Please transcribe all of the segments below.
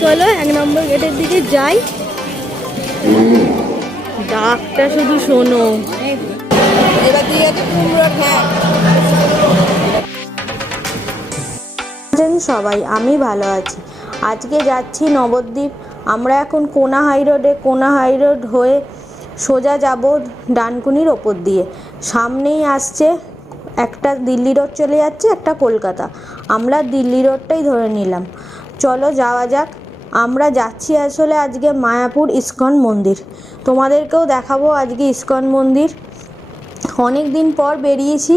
চলো 1 নম্বর গেটের দিকে যাই। ডাকটা শুধু শোনো। এবার দিয়ে আছে কুমড়োর ঘ্যাঁ। সবাই আমি ভালো আছি। আজকে যাচ্ছি নবদ্বীপ। আমরা এখন কোনা হাই রোড হয়ে সোজা যাব ডানকুনির ওপর দিয়ে। সামনেই আসছে একটা দিল্লি রোড চলে যাচ্ছে, একটা কলকাতা। আমরা দিল্লি রোডটাই ধরে নিলাম। চলো যাওয়া যাক। আমরা যাচ্ছি আসলে আজকে মায়াপুর ইস্কন মন্দির। তোমাদেরকেও দেখাবো আজকে ইস্কন মন্দির। অনেক দিন পর বেরিয়েছি,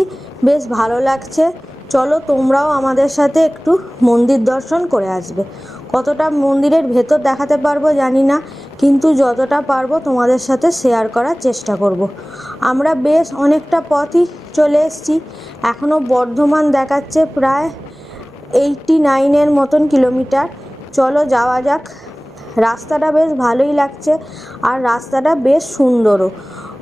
বেশ ভালো লাগছে। চলো তোমরাও আমাদের সাথে একটু মন্দির দর্শন করে আসবে। কতটা মন্দিরের ভেতর দেখাতে পারবো জানি না, কিন্তু যতটা পারবো তোমাদের সাথে শেয়ার করার চেষ্টা করব। আমরা বেশ অনেকটা পথই চলে এসেছি। এখনও বর্ধমান দেখাচ্ছে প্রায় 89 মতন কিলোমিটার। চলো যাওয়া যাক। রাস্তাটা বেশ ভালোই লাগছে, আর রাস্তাটা বেশ সুন্দরও।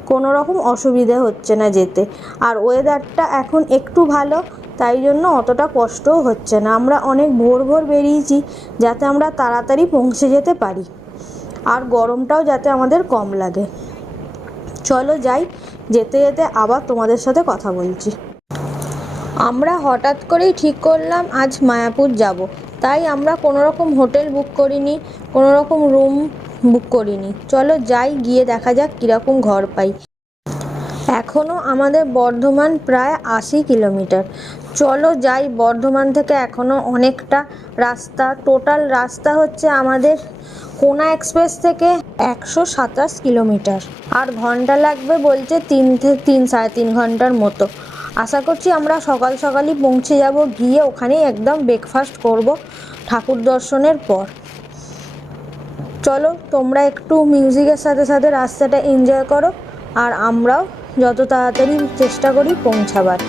কোনো রকম অসুবিধে হচ্ছে না যেতে। আর ওয়েদারটা এখন একটু ভালো, তাই জন্য অতটা কষ্টও হচ্ছে না। আমরা অনেক ভোর বেরিয়েছি যাতে আমরা তাড়াতাড়ি পৌঁছে যেতে পারি, আর গরমটাও যাতে আমাদের কম লাগে। চলো যাই। যেতে যেতে আবার তোমাদের সাথে কথা বলছি। আমরা হঠাৎ করেই ঠিক করলাম আজ মায়াপুর যাব। তাই আমরা কোনো রকম হোটেল বুক করিনি, কোনো রকম রুম বুক করিনি। চলো যাই, গিয়ে দেখা যাক কীরকম ঘর পাই। এখনও আমাদের বর্ধমান প্রায় 80 কিলোমিটার। চলো যাই। বর্ধমান থেকে এখনও অনেকটা রাস্তা। টোটাল রাস্তা হচ্ছে আমাদের কোনা এক্সপ্রেস থেকে 127 কিলোমিটার। আর ঘন্টা লাগবে বলছে 3-3.5 ঘন্টার মতো। আশা করছি আমরা সকাল সকালই পৌঁছে যাব। গিয়ে ওখানেই একদম ব্রেকফাস্ট করব ঠাকুর দর্শনের পর। চলো তোমরা একটু মিউজিকের সাথে সাথে রাস্তাটা এনজয় করো, আর আমরাও যত তাড়াতাড়ি চেষ্টা করি পৌঁছাবার।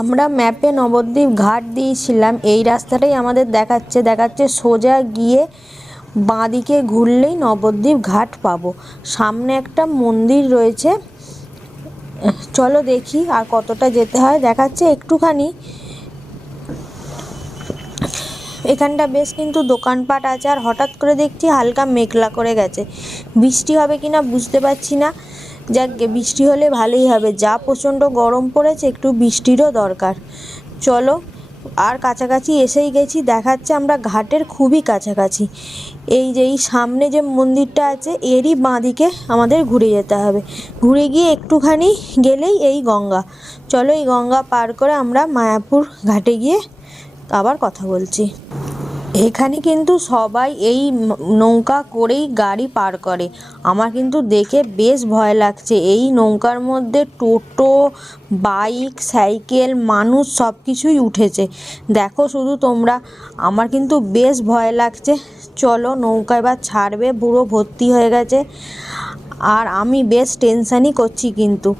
আমরা ম্যাপে নবদ্বীপ ঘাট দিয়েছিলাম। এই রাস্তাটাই আমাদের দেখাচ্ছে সোজা গিয়ে বাঁদিকে ঘুরলেই নবদ্বীপ ঘাট পাবো। সামনে একটা মন্দির রয়েছে। চলো দেখি আর কতটা যেতে হয়। দেখাচ্ছে একটুখানি। এখানটা বেশ কিন্তু দোকানপাট আছে। আর হঠাৎ করে দেখছি হালকা মেঘলা করে গেছে। বৃষ্টি হবে কিনা বুঝতে পারছি না। যাকগে, বৃষ্টি হলে ভালোই হবে। যা প্রচণ্ড গরম পড়েছে, একটু বৃষ্টিরও দরকার। চলো, আর কাছাকাছি এসেই গেছি। দেখাচ্ছে আমরা ঘাটের খুবই কাছাকাছি। এই যে এই সামনে যে মন্দিরটা আছে, এরই বাঁদিকে আমাদের ঘুরে যেতে হবে। ঘুরে গিয়ে একটুখানি গেলেই এই গঙ্গা। চলো এই গঙ্গা পার করে আমরা মায়াপুর ঘাটে গিয়ে আবার কথা বলছি। এখানে কিন্তু সবাই এই নৌকা করেই গাড়ি পার করে। আমার কিন্তু দেখে বেশ ভয় লাগছে। এই নৌকার মধ্যে টোটো, বাইক, সাইকেল, মানুষ সব কিছুই উঠেছে। দেখো শুধু তোমরা। আমার কিন্তু বেশ ভয় লাগছে। চলো, নৌকা এবার ছাড়বে, পুরো ভর্তি হয়ে গেছে। আর আমি বেশ টেনশানই করছি কিন্তু।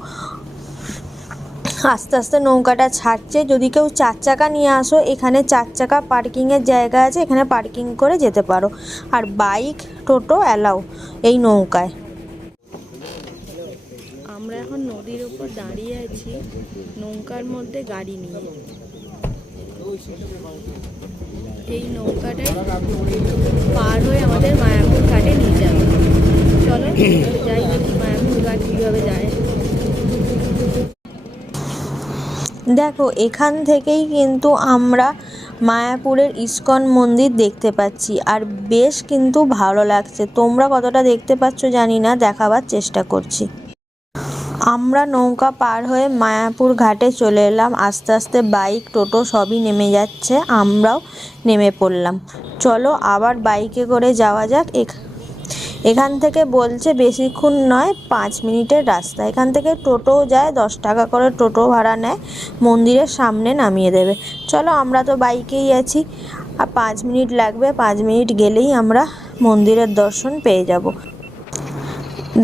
আস্তে আস্তে নৌকাটা ছাড়ছে। যদি কেউ 4 চাকা নিয়ে আসো, এখানে 4 চাকা পার্কিংয়ের জায়গা আছে, এখানে পার্কিং করে যেতে পারো। আর বাইক, টোটো অ্যালাউ এই নৌকায়। আমরা এখন নদীর উপর দাঁড়িয়ে আছি, নৌকার মধ্যে গাড়ি নিয়ে। এই নৌকাটাই পার হয়ে আমাদের মায়াপুর ঘাটে নিয়ে যাবে। চলো যাই, দেখি মায়াপুর ঘাট কীভাবে যায়। দেখো, এখান থেকেই কিন্তু আমরা মায়াপুরের ইস্কন মন্দির দেখতে পাচ্ছি, আর বেশ কিন্তু ভালো লাগছে। তোমরা কতটা দেখতে পাচ্ছ জানি না, দেখাবার চেষ্টা করছি। আমরা নৌকা পার হয়ে মায়াপুর ঘাটে চলে এলাম। আস্তে আস্তে বাইক, টোটো সবই নেমে যাচ্ছে, আমরাও নেমে পড়লাম। চলো আবার বাইকে করে যাওয়া যাক। এখান থেকে বলছে বেশিক্ষণ নয়, 5 মিনিটের রাস্তা। এখান থেকে টোটোও যায়, 10 টাকা করে টোটো ভাড়া নেয়, মন্দিরের সামনে নামিয়ে দেবে। চলো, আমরা তো বাইকেই আছি, আর 5 মিনিট লাগবে। 5 মিনিট গেলেই আমরা মন্দিরের দর্শন পেয়ে যাব।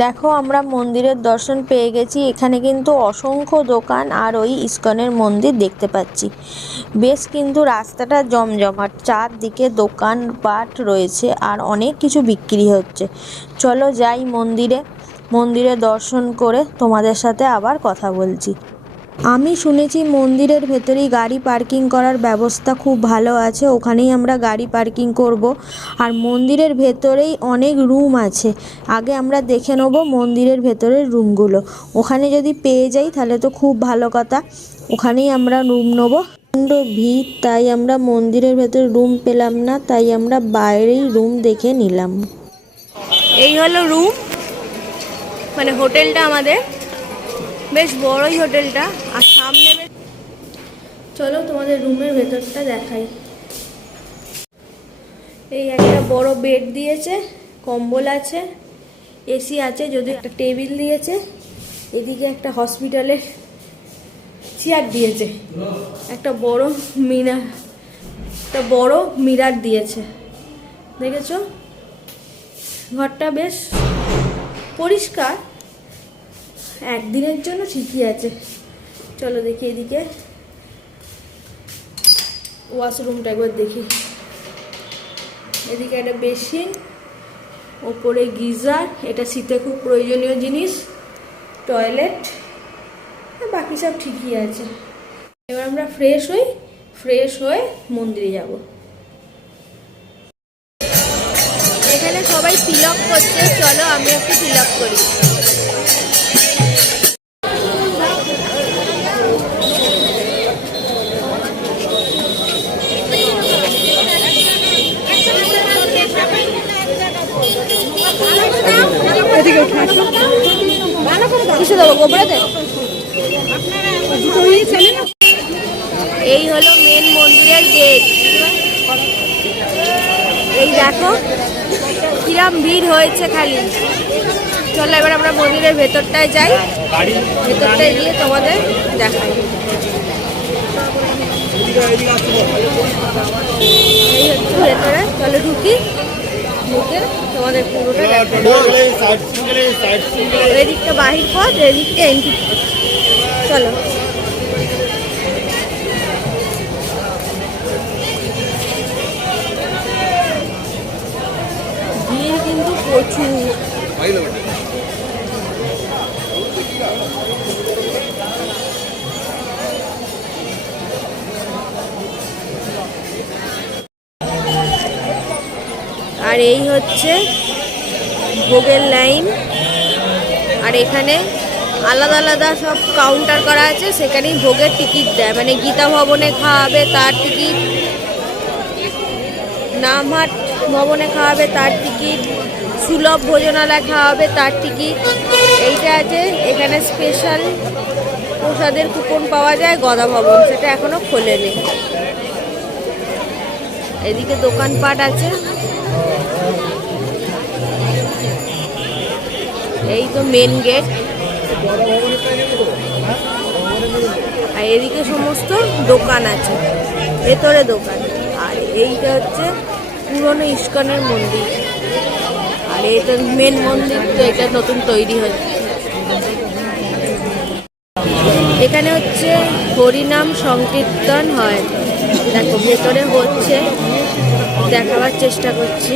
দেখো, আমরা মন্দিরের দর্শন পেয়ে গেছি। এখানে কিন্তু অসংখ্য দোকান আর ওই ইস্কনের মন্দির দেখতে পাচ্ছি। বেশ কিন্তু রাস্তাটা জমজমাট, চারদিকে দোকানপাট রয়েছে আর অনেক কিছু বিক্রি হচ্ছে। চলো যাই মন্দিরে দর্শন করে তোমাদের সাথে আবার কথা বলছি। আমি শুনেছি মন্দিরের ভেতরেই গাড়ি পার্কিং করার ব্যবস্থা খুব ভালো আছে, ওখানেই আমরা গাড়ি পার্কিং করব। আর মন্দিরের ভেতরেই অনেক রুম আছে, আগে আমরা দেখে নেব মন্দিরের ভেতরের রুমগুলো। ওখানে যদি পেয়ে যাই তাহলে তো খুব ভালো কথা, ওখানেই আমরা রুম নেব। প্রচণ্ড ভিড়, তাই আমরা মন্দিরের ভেতরে রুম পেলাম না, তাই আমরা বাইরেই রুম দেখে নিলাম। এই হলো রুম, মানে হোটেলটা আমাদের, বেশ বড়ই হোটেলটা। আর সামনে চলো তোমাদের রুমের ভেতরটা দেখাই। এই একটা বড় বেড দিয়েছে, কম্বল আছে, এসি আছে, যদি একটা টেবিল দিয়েছে, এদিকে একটা হসপিটালের চেয়ার দিয়েছে, একটা বড় মিরার দিয়েছে। দেখেছো, ঘরটা বেশ পরিষ্কার, একদিনের জন্য ঠিকই আছে। চলো দেখি এদিকে ওয়াশরুমটা একবার দেখি। এদিকে একটা বেসিন, ওপরে গিজার, এটা শীতে খুব প্রয়োজনীয় জিনিস, টয়লেট, বাকি সব ঠিকই আছে। এবার আমরা ফ্রেশ হয়ে মন্দিরে যাব। এখানে সবাই তিলক করছে, চলো আমি একটু তিলক করি। এই হলো মেন মন্দিরের গেট। এই দেখো কিরম ভিড় হয়েছে খালি। চলো এবার আমরা মন্দিরের ভেতরটায় যাই, ভেতরটায় গিয়ে তোমাদের দেখাই। এই হচ্ছে ভেতরে, চলো ঢুকি, ঢুকে তোমাদের পুরোটা এদিকটা বাহির পথ, এদিকটা এন্ট্রি পথ। চলো ভিড় কিন্তু প্রচুর। আর এই হচ্ছে ভোগের লাইন, আর এখানে আলাদা আলাদা সব কাউন্টার করা আছে, সেখানেই ভোগের টিকিট দেয়। মানে গীতা ভবনে খাওয়াবে তার টিকিট, নামহাট ভবনে খাওয়াবে তার টিকিট, সুলভ ভোজনালয় খাওয়াবে তার টিকিট। এইটা আছে, এখানে স্পেশাল প্রসাদের কুপন পাওয়া যায় গদা ভবন, সেটা এখনো খোলেনি। এদিকে দোকানপাট আছে, এই তো মেন গেট। আর এদিকে সমস্ত দোকান আছে, ভেতরে দোকান। আর এইটা হচ্ছে পুরনো ইস্কনের মন্দির, আর এটা মেন মন্দির, তো এটা নতুন তৈরি হয়েছে। এখানে হচ্ছে হরিনাম সংকীর্তন হয়, দেখো ভেতরে হচ্ছে, দেখাবার চেষ্টা করছি।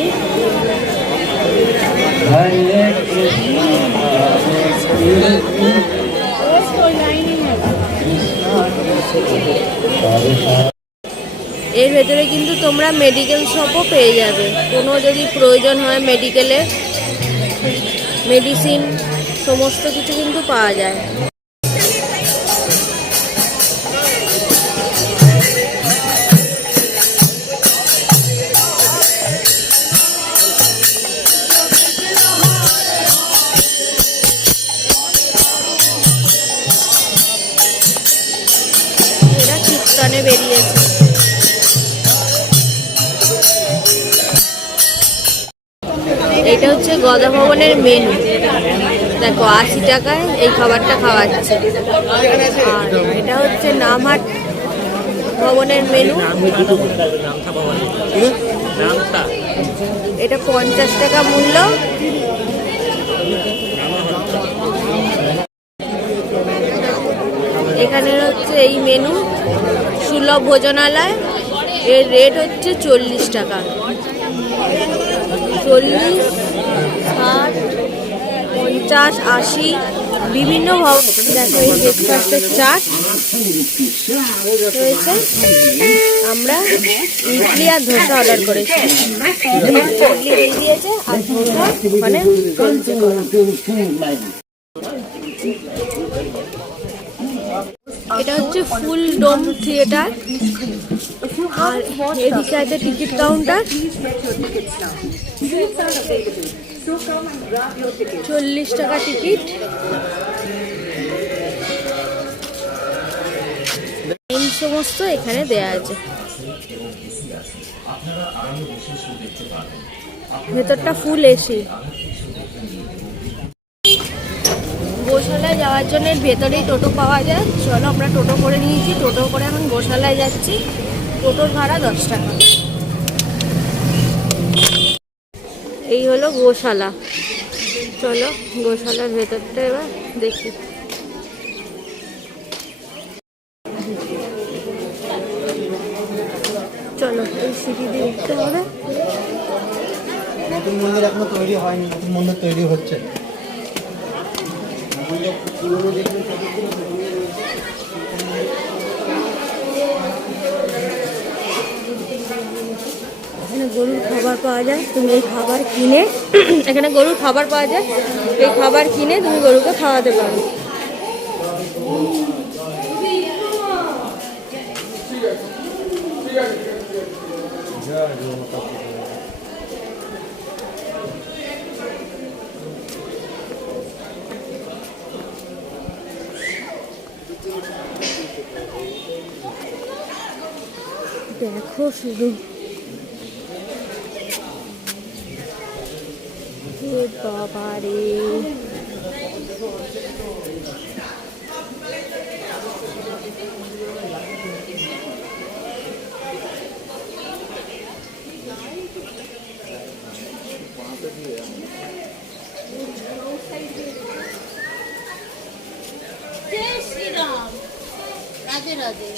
এর ভেতরে কিন্তু তোমরা মেডিকেল শপও পেয়ে যাবে, কোনো যদি প্রয়োজন হয় মেডিকেলে, মেডিসিন সমস্ত কিছু কিন্তু পাওয়া যায়। এটা হচ্ছে গদা ভবনের মেনু। দেখো 80 টাকায় এই খাবারটা খাওয়াচ্ছে। আর এটা হচ্ছে নামহাট ভবনের মেনু। এটা 50 টাকা মূল্য। এখানে হচ্ছে এই মেনু সুলভ ভোজনালয়, এর রেট হচ্ছে 40 টাকা। 40, 60, 50, 80 বিভিন্ন দেখো এই ব্রেকফাস্টের চাট রয়েছে। আমরা ইডলি আর ধোসা অর্ডার করেছি। ইডলি দিয়ে দিয়েছে আর ধোসা মানে চলছে। এটা হচ্ছে ফুল ডোম থিয়েটার। আর এদিকে আছে টিকিট কাউন্টার। 40 টাকা টিকিট। এই সমস্ত এখানে দেয়া আছে। ভেতরটা ফুল এসি। গোশালায় যাওয়ার জন্য ভেতরেই টোটো পাওয়া যায়। চলো আমরা টোটো করে নিয়েছি। টোটো করে এখন গোশালায় যাচ্ছি। টোটোর ভাড়া 10 টাকা। এই হলো গোশালা। চলো গোশালার ভেতরটা এবার দেখি। চলো এই সিঁড়ি দিয়ে উঠতে হবে। নতুন মন্দির এখনো তৈরি হয়নি, নতুন মন্দির তৈরি হচ্ছে। এখানে গরুর খাবার পাওয়া যায়। তুমি এই খাবার কিনে এখানে গরুর খাবার পাওয়া যায়। এই খাবার কিনে তুমি গরুকে খাওয়াতে পারো। দেখো শুধু বাবা রে, जय श्री राम। राधे राधे।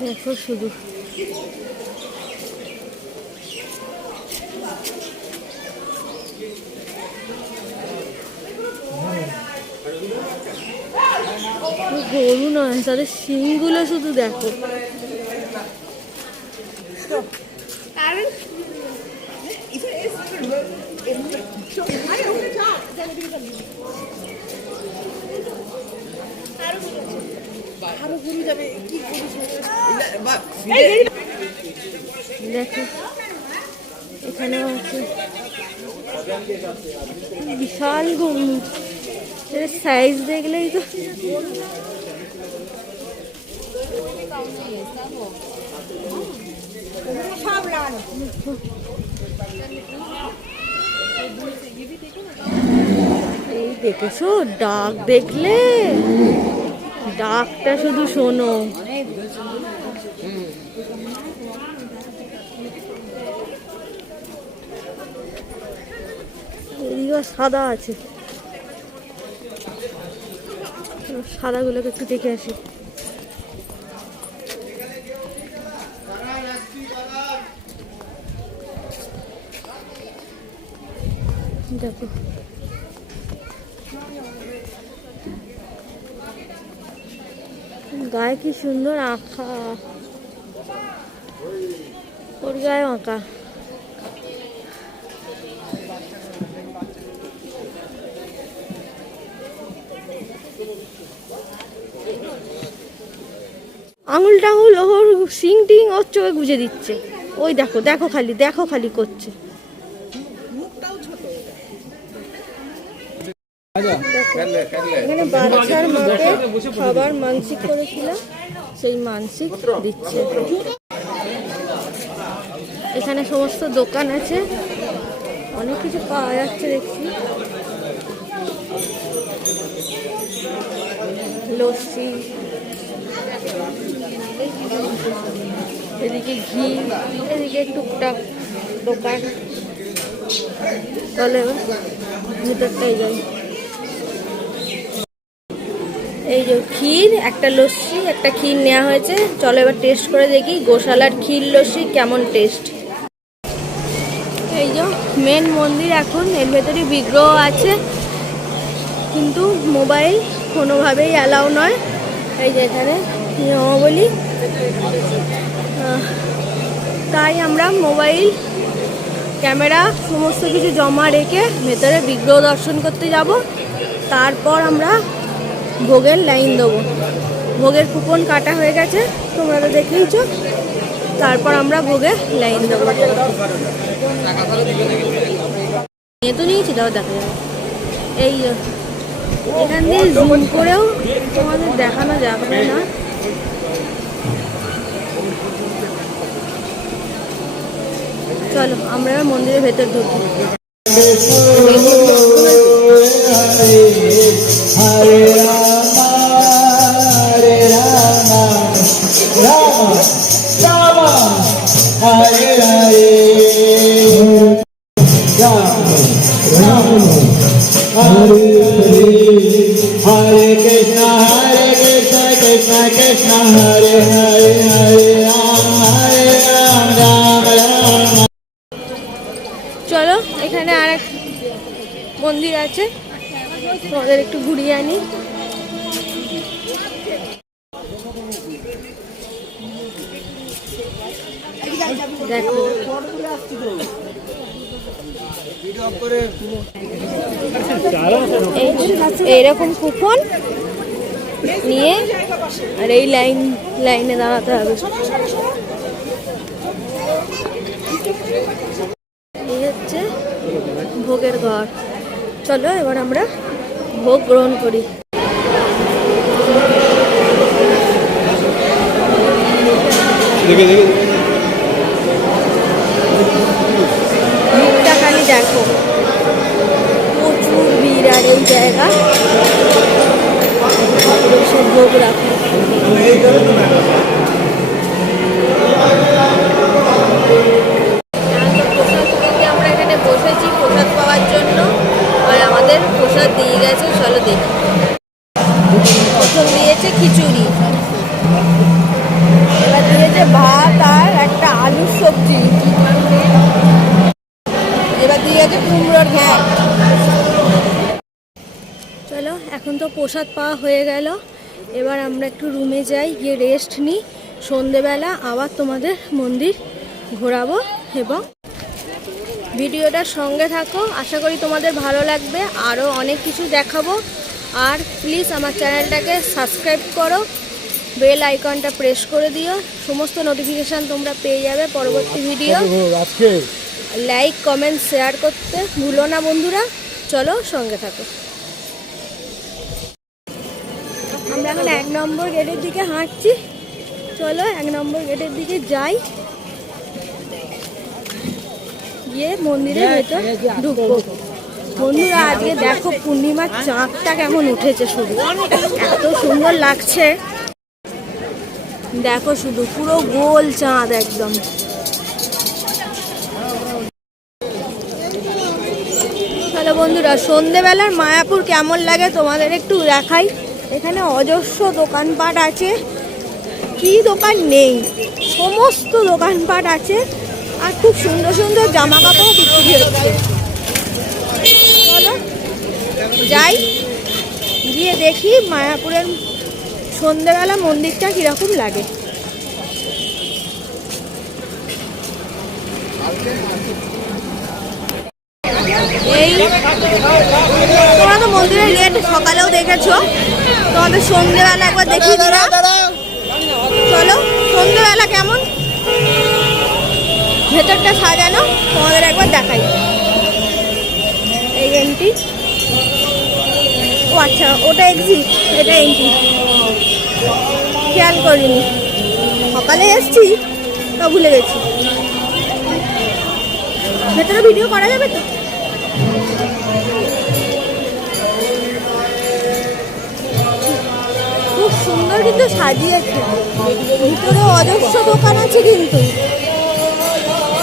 দেখো শুধু গরু নয়, তাদের শিংগুলো শুধু দেখো। দেখো এখানেও আছে বিশাল গরু। এর সাইজ দেখলেই তো এই দেখেছো ডাক দেখলে, ডাকটা শুধু শোনো। এদিকে সাদা আছে, সাদাগুলোকে একটু দেখে আসি। দেখো গায়ে কি সুন্দর আঁকা, ওর গায়ে আঁকা। আঙুল টাঙুল ওর সিং টিং ওর চোখে গুজে দিচ্ছে। ওই দেখো দেখো খালি দেখো খালি করছে। এখানে বাচ্চার মাকে খাবার মানসিক করেছিলাম, সেই মানসিক দিচ্ছে। এখানে সমস্ত দোকান আছে, অনেক কিছু পাওয়া যাচ্ছে দেখছি। লস্যি, এদিকে ঘি, এদিকে টুকটাক দোকান। চলে এবার ভিতরটাই যাই। এই যে ক্ষীর, একটা লস্যি, একটা ক্ষীর নেওয়া হয়েছে। চলো এবার টেস্ট করে দেখি গোশালার ক্ষীর লস্যি কেমন টেস্ট। এই যে মেন মন্দির, এখন এর ভেতরে বিগ্রহ আছে, কিন্তু মোবাইল কোনোভাবেই অ্যালাউ নয়। এই যে এখানে নিয়মাবলী, তাই আমরা মোবাইল, ক্যামেরা সমস্ত কিছু জমা রেখে ভেতরে বিগ্রহ দর্শন করতে যাব। তারপর আমরা ভোগের লাইন দেবো। ভোগের কুপন কাটা হয়ে গেছে, তোমরা তো দেখেইছো। তারপর আমরা ভোগের লাইন দেবো। নিয়ে তো নিয়েছি, তাও দেখা যাবে। এই এখান দিয়ে জুম করেও তোমাদের দেখানো যাবে না। চলো আমরা মন্দিরের ভেতর ঢুকি। হরে রাম হরে রাম রাম রাম হরে হরে রাম রাম হরে হরে হরে কৃষ্ণ কৃষ্ণ কৃষ্ণ হরে হরে হরে রাম রাম রাম। চলো এখানে আরেক মন্দির আছে, তোমাদের একটু ঘুরিয়ে আনি। দেখো এইরকম কুপন নিয়ে আর এই লাইনে দাঁড়াতে হবে। এই হচ্ছে ভোগের ঘর। চলো এবার আমরা ভোগ গ্রহণ করি। মুখটা খালি দেখো, প্রচুর ভিড়। আর এই জায়গা সব ভোগ রাখো। আমরা এখানে বসেছি প্রসাদ পাওয়ার জন্য, আর আমাদের প্রসাদ দিয়ে গেছে। চলো দেখি। প্রথম দিয়েছে খিচুড়ি, এবার দিয়েছে ভাত আর একটা আলুর সবজি, এবার দিয়েছে কুমড়োর ঘ্যাঁট। চলো এখন তো প্রসাদ পাওয়া হয়ে গেল, এবার আমরা একটু রুমে যাই, গিয়ে রেস্ট নিই। সন্ধেবেলা আবার তোমাদের মন্দির ঘোরাবো এবং ভিডিওটার সঙ্গে থাকো। আশা করি তোমাদের ভালো লাগবে, আরও অনেক কিছু দেখাবো। আর প্লিজ আমার চ্যানেলটাকে সাবস্ক্রাইব করো, বেল আইকনটা প্রেস করে দিও, সমস্ত নোটিফিকেশান তোমরা পেয়ে যাবে পরবর্তী ভিডিও। লাইক কমেন্ট শেয়ার করতে ভুলো না বন্ধুরা। চলো সঙ্গে থাকো। আমরা এখন 1 নম্বর গেটের দিকে হাঁটছি। চলো 1 নম্বর গেটের দিকে যাই, গিয়ে মন্দিরের ভেতর ঢুকবো। বন্ধুরা আজকে দেখো পূর্ণিমার চাঁদটা কেমন উঠেছে, শুধু এত সুন্দর লাগছে। দেখো শুধু পুরো গোল চাঁদ একদম। হ্যালো বন্ধুরা, সন্ধেবেলার মায়াপুর কেমন লাগে তোমাদের একটু দেখাই। এখানে অজস্র দোকানপাট আছে, কি দোকান নেই, সমস্ত দোকানপাট আছে। আর খুব সুন্দর সুন্দর জামা কাপড় বিক্রি হচ্ছে। চলো যাই, গিয়ে দেখি মায়াপুরের সন্ধেবেলা মন্দিরটা কীরকম লাগে। এই তোমরা তো মন্দিরের লেট সকালেও দেখেছো, তোমাদের সন্ধেবেলা একবার দেখিয়ে দিলাম। চলো সন্ধেবেলা কেমন ভেতরটা সাজানো তোমাদের একবার দেখাই। এই এন্ট্রি, ও আচ্ছা ওটা এক্সিট, এটা এন্ট্রি। খেয়াল করিনি, সকালে এসছি তো ভুলে গেছি। ভেতরে ভিডিও করা যাবে তো? খুব সুন্দর কিন্তু সাজিয়েছে, ভিতরে অজস্র দোকান আছে কিন্তু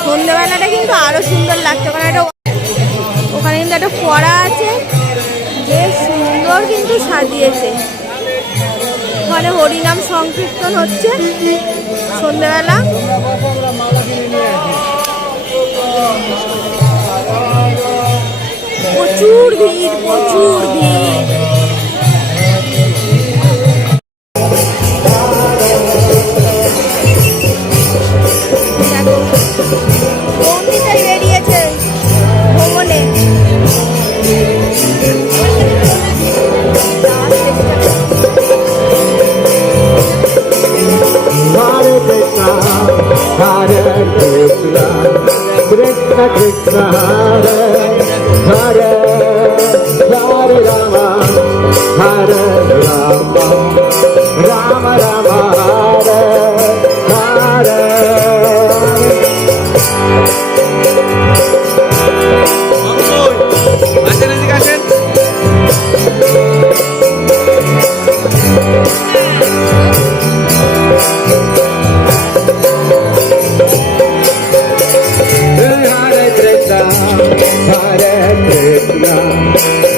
সন্ধ্যেবেলাটা কিন্তু আরো সুন্দর লাগছে। ওখানে কিন্তু একটা ফোয়ারা আছে, বেশ সুন্দর কিন্তু সাজিয়েছে। ওখানে হরিনাম সংকীর্তন হচ্ছে সন্ধ্যেবেলা। প্রচুর ভিড়, প্রচুর ভিড়। মন্দিরটাই বেরিয়েছে ভ্রমণে। Hare Krishna, Hare Krishna, Krishna Krishna, Hare Hare, Hare Rama, Hare Rama, Rama Rama, Hare Hare. Hare Krishna, Hare Krishna,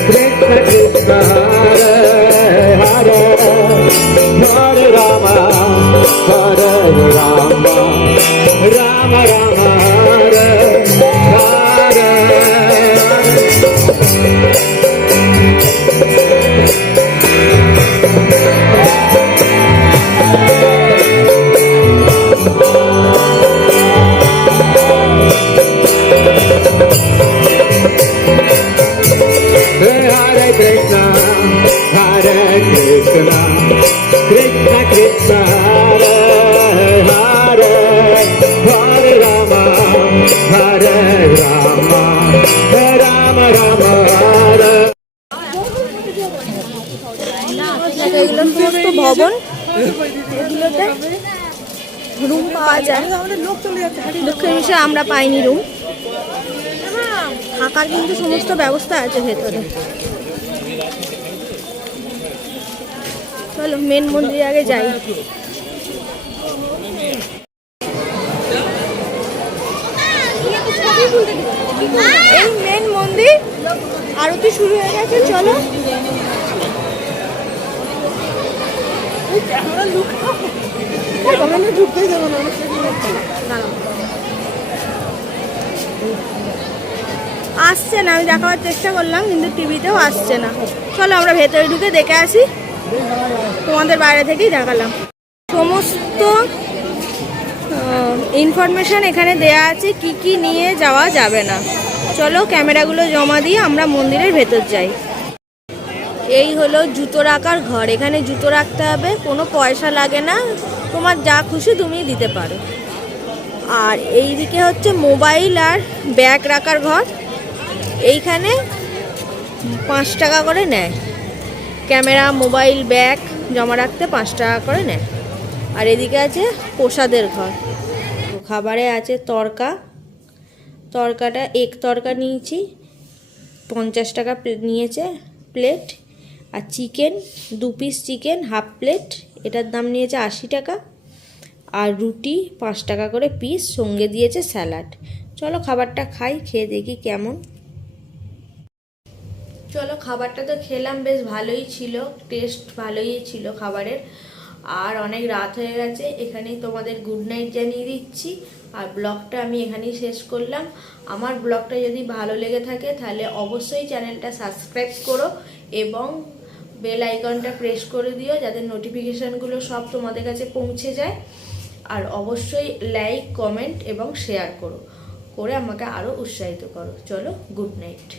Krishna Krishna, Hare Hare, Hare Rama, Hare Rama, Rama Rama, Hare Hare. Hare Krishna, Hare Krishna, Krishna Krishna, Hare Hare, Hare Rama, Hare Rama, Rama Rama, Hare. এগুলো সমস্ত ভবন, এগুলোতে room পাওয়া যায়। দুঃখের বিষয়ে আমরা পাইনি রুম, থাকার কিন্তু সমস্ত ব্যবস্থা আছে ভেতরে। চলো মেন মন্দিরে আগে যাই। এই মেন মন্দির, আরতি শুরু হয়ে গেছে। চলো ঢুকতেই যাবো না, আসছে না। আমি দেখাবার চেষ্টা করলাম কিন্তু টিভিতেও আসছে না। চলো আমরা ভেতরে ঢুকে দেখে আসি, তোমাদের বাইরে থেকেই দেখালাম। সমস্ত ইনফরমেশান এখানে দেয়া আছে, কি কি নিয়ে যাওয়া যাবে না। চলো ক্যামেরাগুলো জমা দিয়ে আমরা মন্দিরের ভেতর যাই। এই হলো জুতো রাখার ঘর, এখানে জুতো রাখতে হবে, কোনো পয়সা লাগে না, তোমার যা খুশি তুমি দিতে পারো। আর এই দিকে হচ্ছে মোবাইল আর ব্যাগ রাখার ঘর, এইখানে 5 টাকা করে নেয়। ক্যামেরা, মোবাইল, ব্যাগ জমা রাখতে 5 টাকা করে নেয়। আর এদিকে আছে প্রসাদের ঘর, খাবারে আছে তরকা, তরকাটা এক তরকা নিয়েছি 50 টাকা নিয়েছে প্লেট। আর chicken 2 piece chicken half plate, এটার দাম নিয়েছে 80 টাকা। আর রুটি 5 টাকা করে পিস, সঙ্গে দিয়েছে স্যালাড। চলো খাবারটা খাই, খেয়ে দেখি কেমন। চলো খাবারটা তো খেলাম, বেশ ভালোই ছিল, টেস্ট ভালোই ছিল খাবারের। আর অনেক রাত হয়ে গেছে, এখানেই তোমাদের গুড নাইট জানিয়ে দিচ্ছি। আর ব্লগটা আমি এখানেই শেষ করলাম। আমার ব্লগটা যদি ভালো লেগে থাকে তাহলে অবশ্যই চ্যানেলটা সাবস্ক্রাইব করো এবং বেল আইকনটা প্রেস করে দিও, যাতে নোটিফিকেশানগুলো সব তোমাদের কাছে পৌঁছে যায়। আর অবশ্যই লাইক, কমেন্ট এবং শেয়ার করে আমাকে আরও উৎসাহিত করো। চলো গুড নাইট।